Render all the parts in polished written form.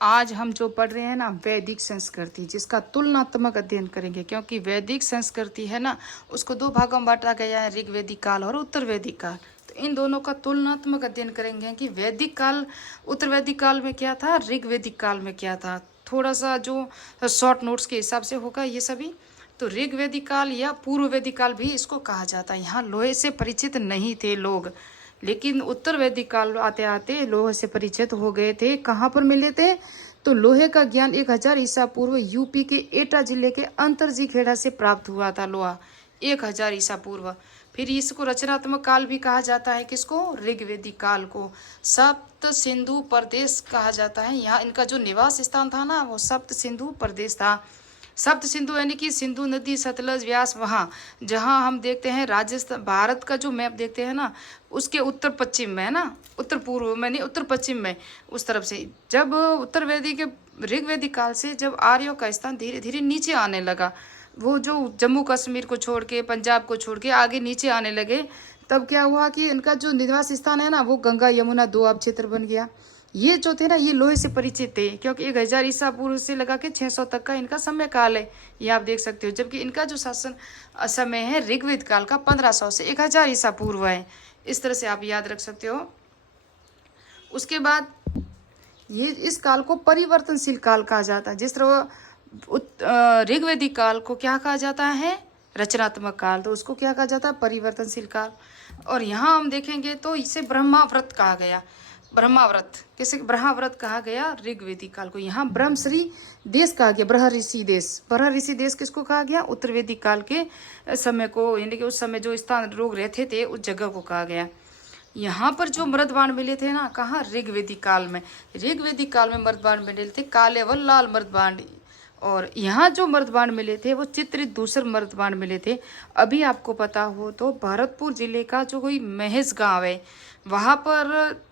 आज हम जो पढ़ रहे हैं ना वैदिक संस्कृति, जिसका तुलनात्मक अध्ययन करेंगे, क्योंकि वैदिक संस्कृति है ना उसको दो भागों में बांटा गया है, ऋग वैदिक काल और उत्तर वैदिक काल। तो इन दोनों का तुलनात्मक अध्ययन करेंगे कि वैदिक काल, उत्तर वैदिक काल में क्या था, ऋग वैदिक काल में क्या था। थोड़ा सा जो शॉर्ट नोट्स के हिसाब से होगा ये सभी। तो ऋग वैदिक काल या पूर्व वैदिक काल भी इसको कहा जाता है। यहाँ लोहे से परिचित नहीं थे लोग, लेकिन उत्तर वैदिक काल आते आते लोहे से परिचित हो गए थे। कहाँ पर मिले थे? तो लोहे का ज्ञान 1000 ईसा पूर्व यूपी के एटा जिले के अंतरजी खेड़ा से प्राप्त हुआ था। लोहा 1000 ईसा पूर्व। फिर इसको रचनात्मक काल भी कहा जाता है। किसको? ऋग्वेदिक काल को। सप्त सिंधु प्रदेश कहा जाता है। यहाँ इनका जो निवास स्थान था ना वो सप्त सिंधु प्रदेश था। सप्त सिंधु यानी कि सिंधु नदी, सतलज, व्यास, वहाँ जहाँ हम देखते हैं राजस्थान, भारत का जो मैप देखते हैं ना उसके उत्तर पश्चिम में है ना, उत्तर पूर्व में नहीं, उत्तर पश्चिम में, उस तरफ से। जब उत्तर वैदिक ऋग्वेदिक काल से जब आर्यों का स्थान धीरे धीरे नीचे आने लगा, वो जो जम्मू कश्मीर को छोड़ के, पंजाब को छोड़ के आगे नीचे आने लगे, तब क्या हुआ कि इनका जो निवास स्थान है ना वो गंगा यमुना दोआब क्षेत्र बन गया। ये जो थे ना ये लोहे से परिचित थे, क्योंकि 1000 ईसा पूर्व से लगा के 600 तक का इनका समय काल है, ये आप देख सकते हो। जबकि इनका जो शासन समय है ऋग्वेद काल का 1500 से 1000 ईसा पूर्व है। इस तरह से आप याद रख सकते हो। उसके बाद ये इस काल को परिवर्तनशील काल कहा जाता है। जिस तरह ऋग्वेदिक काल को क्या कहा जाता है? रचनात्मक काल। तो उसको क्या कहा जाता है? परिवर्तनशील काल। और यहाँ हम देखेंगे तो इसे ब्रह्माव्रत कहा गया। ब्रह्माव्रत किसे ब्रह्माव्रत कहा गया? ऋग्वेदिक काल को। यहाँ ब्रह्मश्री देश कहा गया, ब्रह ऋषि देश। ब्रह ऋषि देश किसको कहा गया? उत्तर वैदिक काल के समय को, यानी कि उस समय जो स्थान लोग रहते थे उस जगह को कहा गया। यहाँ पर जो मर्दबाण मिले थे ना, कहाँ? ऋग्वेदिक काल में। ऋग्वेदिक काल में मर्दबाण मिले थे काले व लाल मर्दबाण। और यहाँ जो मर्दबाण मिले थे वो चित्रित दूसर मर्दबाण मिले थे। अभी आपको पता हो तो भरतपुर जिले का जो कोई महेश गांव है, वहाँ पर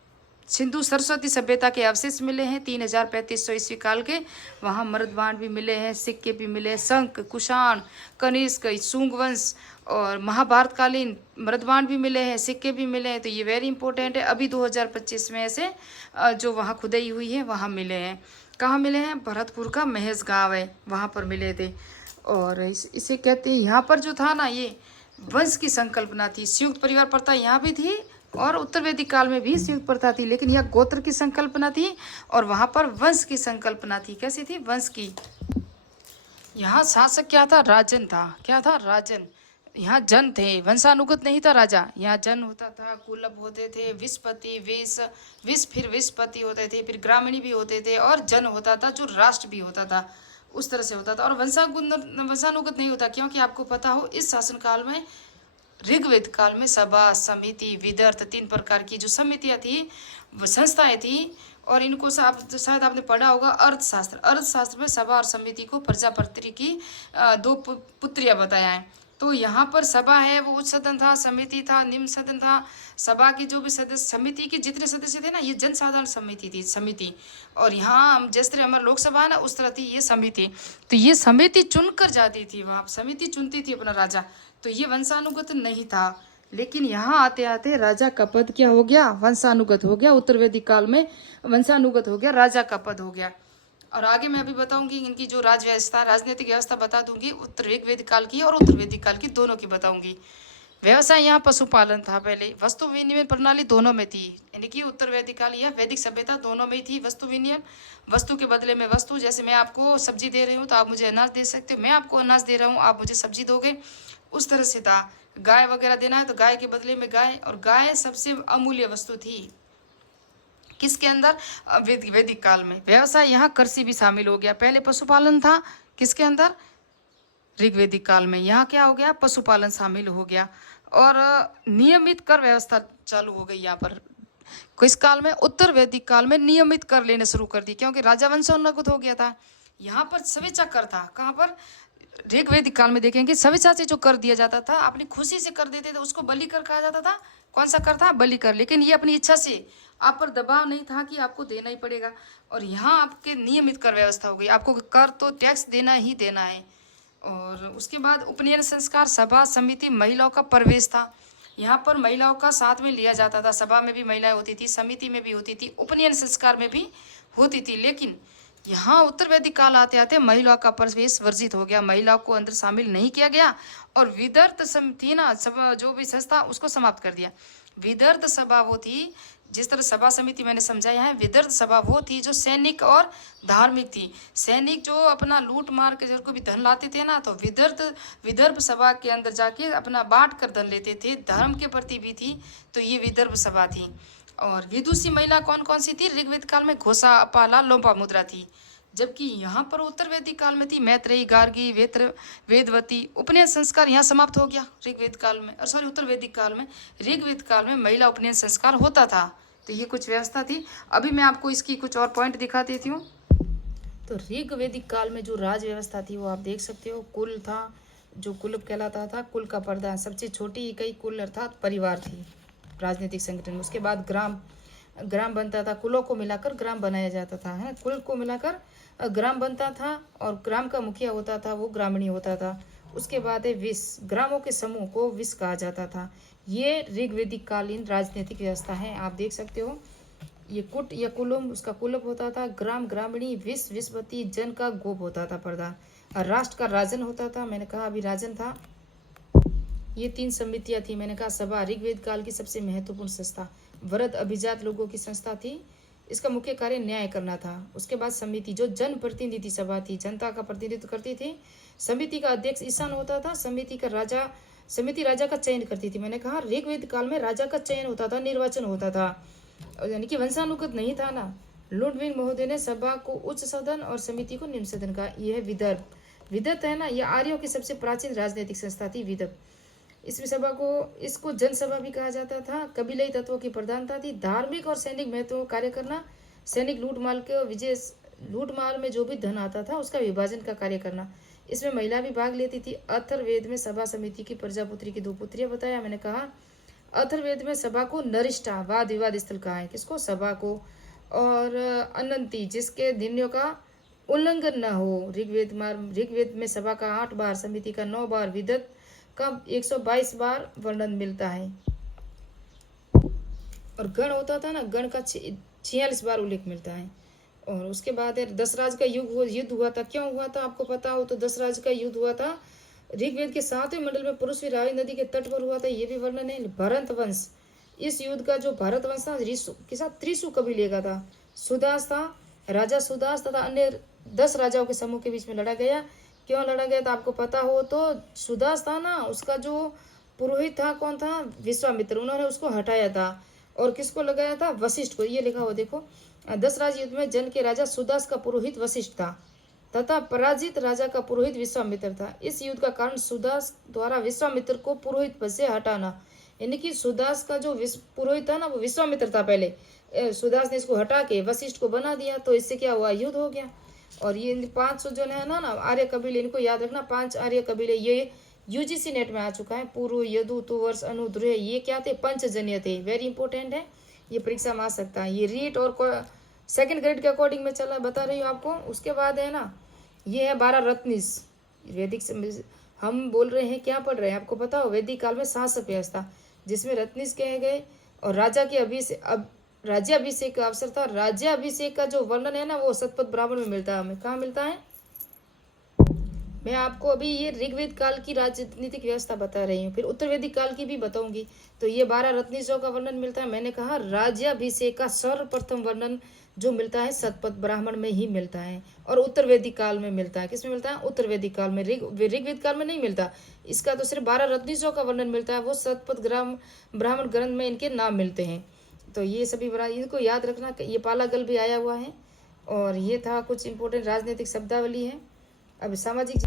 सिंधु सरस्वती सभ्यता के अवशेष मिले हैं 3500 ईस्वी काल के। वहाँ मर्दबाण भी मिले हैं, सिक्के भी मिले हैं, शंख, कुषाण, कनिष्क, शुंग वंश और महाभारत कालीन मर्दबाण भी मिले हैं, सिक्के भी मिले हैं। तो ये वेरी इंपॉर्टेंट है। अभी 2025 में ऐसे जो वहाँ खुदाई हुई है वहाँ मिले हैं। कहाँ मिले हैं? भरतपुर का महेश गांव है, वहाँ पर मिले थे। और इसे कहते हैं, यहाँ पर जो था ना ये वंश की संकल्पना थी। संयुक्त परिवार प्रथा यहाँ भी थी और उत्तर वैदिक काल में भी संयुक्त प्रथा थी, लेकिन यह गोत्र की संकल्पना थी और वहां पर वंश की संकल्पना थी। कैसी थी? वंश की। यहाँ शासक क्या था? राजन था। क्या था? राजन। यहाँ जन थे, वंशानुगत नहीं था राजा। यहाँ जन होता था, कुलप होते थे, विस्पति, विष फिर विस्पति होते थे, फिर ग्रामीणी भी होते थे और जन होता था जो राष्ट्र भी होता था। उस तरह से होता था। और वंशानुगत नहीं होता, क्योंकि आपको पता हो इस शासन काल में ऋग्वेद काल में सभा, समिति, विदर्थ, 3 प्रकार की जो समितियां थी, संस्थाएं थी। और इनको शायद आपने पढ़ा होगा अर्थशास्त्र। अर्थशास्त्र में सभा और समिति को प्रजापति की 2 पुत्रियां बताया है। तो यहाँ पर सभा है वो उच्च सदन था, समिति था निम्न सदन था। सभा की जो भी सदस्य, समिति के जितने सदस्य थे ना ये जनसाधारण समिति थी, समिति। और यहाँ हम जिस तरह हमारा लोकसभा है ना उस तरह थी ये समिति। तो ये समिति चुनकर जाती थी, वहाँ समिति चुनती थी अपना राजा। तो ये वंशानुगत नहीं था। लेकिन यहाँ आते आते राजा का पद क्या हो गया? वंशानुगत हो गया। उत्तर वैदिक काल में वंशानुगत हो गया, राजा का पद हो गया। और आगे मैं अभी बताऊंगी इनकी जो राज व्यवस्था, राजनीतिक व्यवस्था बता दूंगी। उत्तर ऋग्वेदिक काल की और उत्तर वैदिक काल की दोनों की बताऊंगी। व्यवसाय यहाँ पशुपालन था पहले। वस्तु विनिमय प्रणाली दोनों में थी, यानी कि उत्तर वैदिक काल या वैदिक सभ्यता दोनों में ही थी। वस्तु विनिमय, वस्तु के बदले में वस्तु। जैसे मैं आपको सब्जी दे रही हूँ तो आप मुझे अनाज दे सकते हो, मैं आपको अनाज दे रहा हूँ आप मुझे सब्जी दोगे, उस तरह से था। गाय वगैरह देना है तो गाय के बदले में गाय। और गाय सबसे अमूल्य वस्तु थी किसके अंदर? वैदिक काल में। व्यवसाय यहाँ कृषि भी शामिल हो गया। पहले पशुपालन था किसके अंदर? ऋग्वेदिक काल में। यहाँ क्या हो गया? पशुपालन शामिल हो गया। और नियमित कर व्यवस्था चालू हो गई यहाँ पर। किस काल में? उत्तर वैदिक काल में नियमित कर लेने शुरू कर दी, क्योंकि राजा वंशोन्नत हो गया था। यहाँ पर स्वेच्छा कर था। कहाँ पर? ऋग्वेदिक काल में देखेंगे स्वेच्छा से जो कर दिया जाता था, अपनी खुशी से कर देते थे, उसको बलि कर कहा जाता था। कौन सा कर था? बलि कर। लेकिन ये अपनी इच्छा से, आप पर दबाव नहीं था कि आपको देना ही पड़ेगा। और यहाँ आपके नियमित कर व्यवस्था हो गई, आपको कर तो टैक्स देना ही देना है। और उसके बाद उपनयन संस्कार, सभा, समिति, महिलाओं का प्रवेश था। यहाँ पर महिलाओं का साथ में लिया जाता था। सभा में भी महिलाएं होती थी, समिति में भी होती थी, उपनयन संस्कार में भी होती थी। लेकिन यहाँ उत्तर वैदिक काल आते आते महिला का प्रवेश वर्जित हो गया, महिला को अंदर शामिल नहीं किया गया और विदर्थ थी ना सब जो भी संस्था उसको समाप्त कर दिया। विदर्थ सभा वो थी, जिस तरह सभा समिति मैंने समझाया है, विदर्थ सभा वो थी जो सैनिक और धार्मिक थी। सैनिक जो अपना लूट मार के जो भी धन लाते थे ना, तो विदर्भ सभा के अंदर जाके अपना बांट कर धन लेते थे, धर्म के प्रति भी थी, तो ये विदर्भ सभा थी। और विदुषी महिला कौन कौन सी थी? ऋग्वेद काल में घोषा, अपाला, लोपामुद्रा थी। जबकि यहाँ पर उत्तर वैदिक काल में थी मैत्रेयी, गार्गी, वेदवती। उपनयन संस्कार यहाँ समाप्त हो गया ऋग्वेद काल में, और सॉरी उत्तर वैदिक काल में। ऋग्वेद काल में महिला उपनयन संस्कार होता था। तो ये कुछ व्यवस्था थी। अभी मैं आपको इसकी कुछ और पॉइंट दिखा देती हूँ। तो ऋग्वेदिक काल में जो राज व्यवस्था थी वो आप देख सकते हो। कुल था, जो कुल कहलाता था, कुल का प्रधान, सबसे छोटी इकाई कुल अर्थात परिवार थी राजनीतिक संगठन। उसके बाद ग्राम बनता था, कुलों को मिलाकर ग्राम बनाया जाता था, है कुल को मिलाकर ग्राम बनता था, और ग्राम का मुखिया होता था वो ग्रामीणी होता था। उसके बाद है विस, ग्रामों के समूह को विस कहा जाता था। ये ऋग्वेदिक कालीन राजनीतिक व्यवस्था है, आप देख सकते हो। ये कुट या कुलुम उसका कुलप होता था, ग्राम ग्रामीणी, विस विस्वती, जन का गोप होता था प्रधान, और राष्ट्र का राजन होता था। मैंने कहा अभी राजन था। ये 3 समितियां थी। मैंने कहा सभा ऋग्वेद काल की सबसे महत्वपूर्ण संस्था, वृद्ध अभिजात लोगों की संस्था थी। इसका मुख्य कार्य न्याय करना था। उसके बाद समिति जो जन प्रतिनिधि सभा थी, जनता का प्रतिनिधित्व करती थी। समिति का अध्यक्ष ईशान होता था। समिति राजा का चयन करती थी। मैंने कहा ऋग्वेद काल में राजा का चयन होता था, निर्वाचन होता था, यानी कि वंशानुगत नहीं था ना। लुडविग महोदय ने सभा को उच्च सदन और समिति को निम्न सदन का। यह है विदर्भ। विदर्भ है ना, यह आर्यों की सबसे प्राचीन राजनीतिक संस्था थी विदर्भ। इसमें सभा को इसको जनसभा भी कहा जाता था। कबीलाई तत्वों की प्रधानता थी। धार्मिक और सैनिक महत्व कार्य करना, सैनिक लूट माल में जो भी धन आता था उसका विभाजन का कार्य करना। इसमें महिला भी भाग लेती थी। अथर्ववेद में सभा समिति की प्रजापुत्री की 2 पुत्रियां बताया। मैंने कहा अथर्ववेद में सभा को नरिष्ठा, वाद विवाद स्थल कहा है, किसको? सभा को। और अनंती, जिसके निर्णयों का उल्लंघन न हो। ऋग्वेद में सभा का 8 बार, समिति का 9 बार, विदत का 122 बार वर्णन मिलता है। और गण होता था ना, गण का 46 बार उल्लेख मिलता है। और उसके बाद है दशराज का युद्ध हुआ था। क्यों हुआ था आपको पता हो तो? दशराज का युद्ध हुआ था ऋग्वेद के 7वें मंडल में पुरुष रावी नदी के तट पर हुआ था, ये भी वर्णन है। भरत वंश, इस युद्ध का जो भारत वंश था के साथ त्रिशु कबीले का था। सुदास था, राजा सुदास तथा अन्य 10 राजाओं के समूह के बीच में लड़ा गया। क्यों लड़ा गया था आपको पता हो तो? सुदास था ना, उसका जो पुरोहित था कौन था? विश्वामित्र, उन्होंने उसको हटाया था। और किसको लगाया था? वशिष्ठ को। ये लिखा हुआ देखो, दशराज युद्ध में जन के राजा सुदास का पुरोहित वशिष्ठ था तथा पराजित राजा का पुरोहित विश्वामित्र था। इस युद्ध का कारण सुदास द्वारा विश्वामित्र को पुरोहित पद से हटाना, यानी कि सुदास का जो पुरोहित था ना वो विश्वामित्र था पहले, सुदास ने इसको हटा के वशिष्ठ को बना दिया। तो इससे क्या हुआ? युद्ध हो गया। और ये 5 जो है ना आर्य कबीले, इनको याद रखना, 5 आर्य कबीले। ये यूजीसी नेट में आ चुका है। पुरु, यदु, तुवर्ष, अनु, द्रुह, ये क्या थे? पंचजन्य थे। वेरी इंपॉर्टेंट है, ये परीक्षा में आ सकता है। ये रीट और सेकंड ग्रेड के अकॉर्डिंग में चला बता रही हूँ आपको। उसके बाद है ना, ये है 12 रत्निस। वैदिक हम बोल रहे हैं, क्या पढ़ रहे हैं आपको पता हो? वैदिक काल में शासक व्यवस्था, जिसमें रत्निस कहे गए। और राजा के राज्याभिषेक का अवसर था। राज्याभिषेक का जो वर्णन है ना वो शतपथ ब्राह्मण में मिलता है। हमें कहाँ मिलता है? मैं आपको अभी ये ऋग्वेद काल की राजनीतिक व्यवस्था बता रही हूँ, फिर उत्तर वैदिक काल की भी बताऊंगी। तो ये 12 रत्निजों का वर्णन मिलता है। मैंने कहा राज्याभिषेक का सर्वप्रथम वर्णन जो मिलता है शतपथ ब्राह्मण में ही मिलता है, और उत्तर वैदिक काल में मिलता है। किसमें मिलता है? उत्तर वैदिक काल में। ऋग्वेद काल में नहीं मिलता। इसका तो सिर्फ 12 रत्निजों का वर्णन मिलता है, वो शतपथ ब्राह्मण ग्रंथ में इनके नाम मिलते हैं। तो ये सभी इनको याद रखना। ये पालागल भी आया हुआ है। और ये था कुछ इंपॉर्टेंट राजनीतिक शब्दावली है। अब सामाजिक,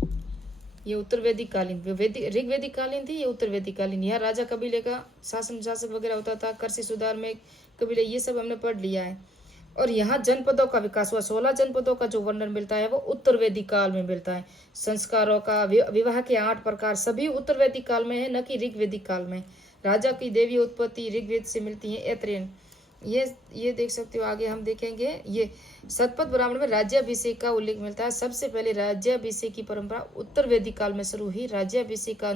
ये उत्तर वैदिक कालीन, ऋग्वेदिक कालीन थी, ये उत्तर वैदिक कालीन। यहाँ राजा कबीले का शासक वगैरह होता था। कृषि सुधार में कबीले, ये सब हमने पढ़ लिया है। और यहाँ जनपदों का विकास हुआ। 16 जनपदों का जो वर्णन मिलता है वो उत्तर वैदिक काल में मिलता है। संस्कारों का, विवाह के 8 प्रकार सभी उत्तर वैदिक काल में है, न कि ऋग्वेदिक काल में। राजा की देवी उत्पत्ति ऋग्वेद से मिलती है। ऐत्रेयन, ये देख सकते हो। आगे हम देखेंगे, ये शतपथ ब्राह्मण में राज्याभिषेक का उल्लेख मिलता है। सबसे पहले राज्याभिषेक की परंपरा उत्तर वैदिक काल में शुरू हुई। राज्याभिषेक का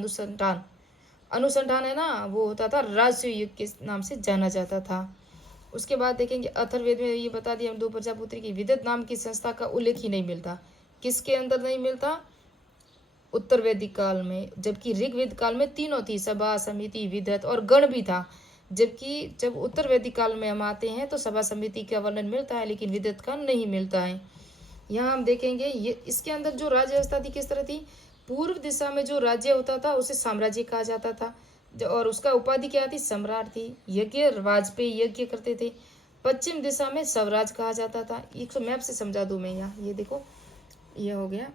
अनुसंधान है ना, वो होता था राजसूय युग के नाम से जाना जाता था। उसके बाद देखेंगे अथर्ववेद में ये बता दिया हम दो प्रजापुत्री की विदत नाम की संस्था का उल्लेख ही नहीं मिलता। किसके अंदर नहीं मिलता? उत्तर वैदिक काल में। जबकि ऋग्वेद काल में तीनों थी, सभा, समिति, विदत और गण भी था। जबकि जब उत्तर वैदिक काल में हम आते हैं तो सभा समिति का वर्णन मिलता है, लेकिन विदत का नहीं मिलता है। यहाँ हम देखेंगे ये इसके अंदर जो राज्य व्यवस्था थी किस तरह थी। पूर्व दिशा में जो राज्य होता था उसे साम्राज्य कहा जाता था, और उसका उपाधि क्या थी? सम्राट थी। यज्ञ वाजपेयी यज्ञ करते थे। पश्चिम दिशा में स्वराज कहा जाता था। एक मैप से समझा दूं मैं, यहाँ ये देखो, ये हो गया,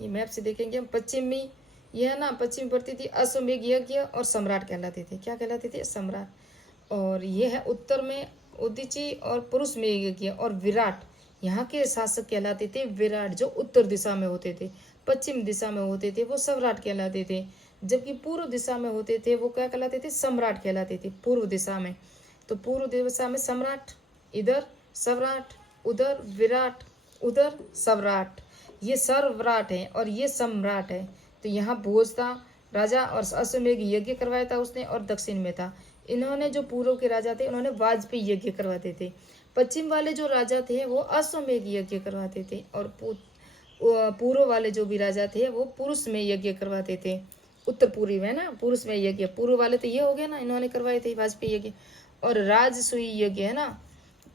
ये मैप से देखेंगे हम। पश्चिम में यह है ना, पश्चिम पड़ती थी अश्वमेघ यज्ञ और सम्राट कहलाते थे। क्या कहलाते थे? सम्राट। और ये है उत्तर में उदीची और पुरुष में यज्ञ और विराट, यहाँ के शासक कहलाते थे विराट, जो उत्तर दिशा में होते थे। पश्चिम दिशा में होते थे वो सम्राट कहलाते थे। जबकि पूर्व दिशा में होते थे वो क्या कहलाते थे? सम्राट कहलाते थे पूर्व दिशा में। तो पूर्व दिशा में सम्राट, इधर सम्राट, उधर विराट, उधर सम्राट। ये सर्वराट है और ये सम्राट है। तो यहाँ भोज था राजा और अश्वमेघ यज्ञ करवाया था उसने, और दक्षिण में था। इन्होंने जो पूर्व के राजा थे उन्होंने वाजपेयी यज्ञ करवाते थे। पश्चिम वाले जो राजा थे वो अश्वमेघ यज्ञ करवाते थे, और पूर्व वाले जो भी राजा थे वो पुरुष में यज्ञ करवाते थे। उत्तर पूर्वी में ना पुरुष में यज्ञ, पूर्व वाले तो ये हो गया ना, इन्होंने करवाए थे वाजपेयी यज्ञ। और राजसूय यज्ञ है ना,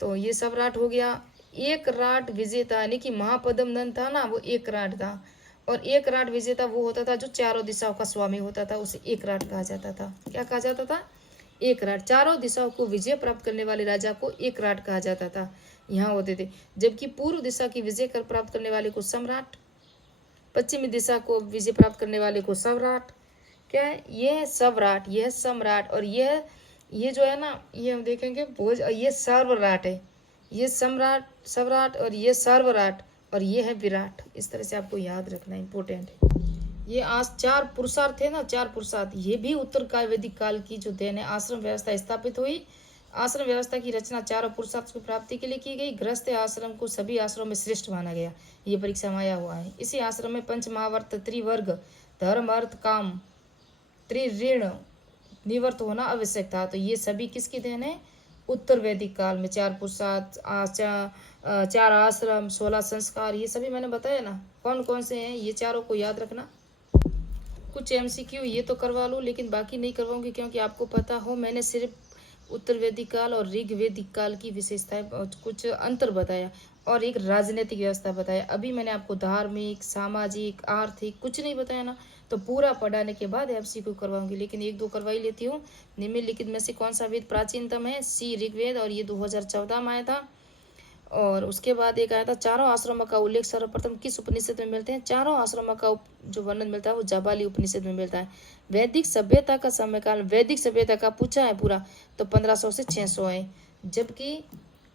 तो ये सब राट हो गया। एक राट विजेता यानी कि महापद्म नंद था ना, वो एक राट था। और एक राट विजेता वो होता था जो चारों दिशाओं का स्वामी होता था, उसे एक राट कहा जाता था। क्या कहा जाता था? एक राट। चारों दिशाओं को विजय प्राप्त करने वाले राजा को एक राट कहा जाता था, यहाँ होते थे। जबकि पूर्व दिशा की विजय कर प्राप्त करने वाले को सम्राट, पश्चिमी दिशा को विजय प्राप्त करने वाले को सम्राट। क्या है? ये है स्वराट, ये है सम्राट, और ये जो है ना, ये हम देखेंगे भोज, और ये सर्वराट है। ये सम्राट, स्वराट, और ये सर्वराट, और ये है विराट। इस तरह से आपको याद रखना इंपॉर्टेंट है। ये आज चार पुरुषार्थ थे ना, चार पुरुषार्थ, ये भी उत्तर काल वैदिक काल की जो देन है। आश्रम व्यवस्था स्थापित हुई। आश्रम व्यवस्था की रचना चारों पुरुषार्थ की प्राप्ति के लिए की गई। गृहस्थ आश्रम को सभी आश्रम में श्रेष्ठ माना गया। ये परीक्षा में आया हुआ है। इसी आश्रम में पंच महावर्त, त्रिवर्ग, धर्म, अर्थ, काम, त्रिऋण, निवर्त होना आवश्यक था। तो ये सभी किसकी देन है? उत्तर वैदिक काल में। चार पुरुषार्थ, चार आश्रम, 16 संस्कार, ये सभी मैंने बताया ना कौन कौन से हैं। ये चारों को याद रखना। कुछ MCQ ये तो करवा लो, लेकिन बाकी नहीं करवाऊंगी, क्योंकि आपको पता हो मैंने सिर्फ उत्तर वैदिक काल और ऋग वैदिक काल की विशेषताएं, कुछ अंतर बताया, और एक राजनीतिक व्यवस्था बताया। अभी मैंने आपको धार्मिक, सामाजिक, आर्थिक कुछ नहीं बताया ना। तो पूरा पढ़ाने के बाद MCQ करवाऊंगी, लेकिन एक दो करवा ही लेती हूँ। निम्नलिखित में से कौन सा वेद प्राचीनतम है? C ऋग्वेद, और ये 2014 में आया था। और उसके बाद एक आया था चारों आश्रमों का उल्लेख सर्वप्रथम किस उपनिषद में मिलते हैं? चारों आश्रमों का जो वर्णन मिलता है वो जाबाली उपनिषद में मिलता है। वैदिक सभ्यता का समयकाल, वैदिक सभ्यता का पूछा है पूरा, तो 1500 से 600 है। जबकि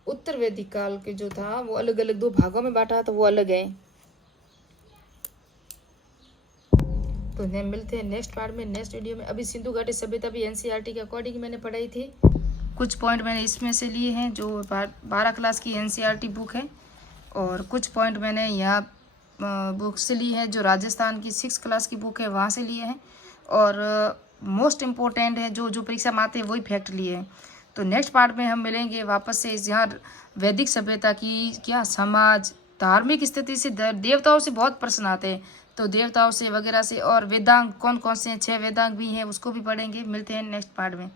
उत्तर वैदिक काल के जो था वो अलग अलग दो भागों में बांटा, तो वो अलग है। तो मिलते हैं नेक्स्ट पार्ट में, नेक्स्ट वीडियो में। अभी सिंधु घाटी सभ्यता भी NCERT के अकॉर्डिंग मैंने पढ़ाई थी। कुछ पॉइंट मैंने इसमें से लिए हैं जो 12 क्लास की NCERT बुक है, और कुछ पॉइंट मैंने यहाँ बुक से ली है जो राजस्थान की 6 क्लास की बुक है, वहाँ से लिए हैं। और मोस्ट इम्पोर्टेंट है जो परीक्षा में आते हैं वही फैक्ट लिए हैं। तो नेक्स्ट पार्ट में हम मिलेंगे वापस से। इस यहाँ वैदिक सभ्यता की क्या समाज, धार्मिक स्थिति से, देवताओं से बहुत प्रश्न आते हैं, तो देवताओं से वगैरह से, और वेदांग कौन कौन से हैं, 6 वेदांग भी हैं, उसको भी पढ़ेंगे। मिलते हैं नेक्स्ट पार्ट में।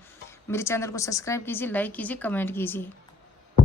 मेरे चैनल को सब्सक्राइब कीजिए, लाइक कीजिए, कमेंट कीजिए।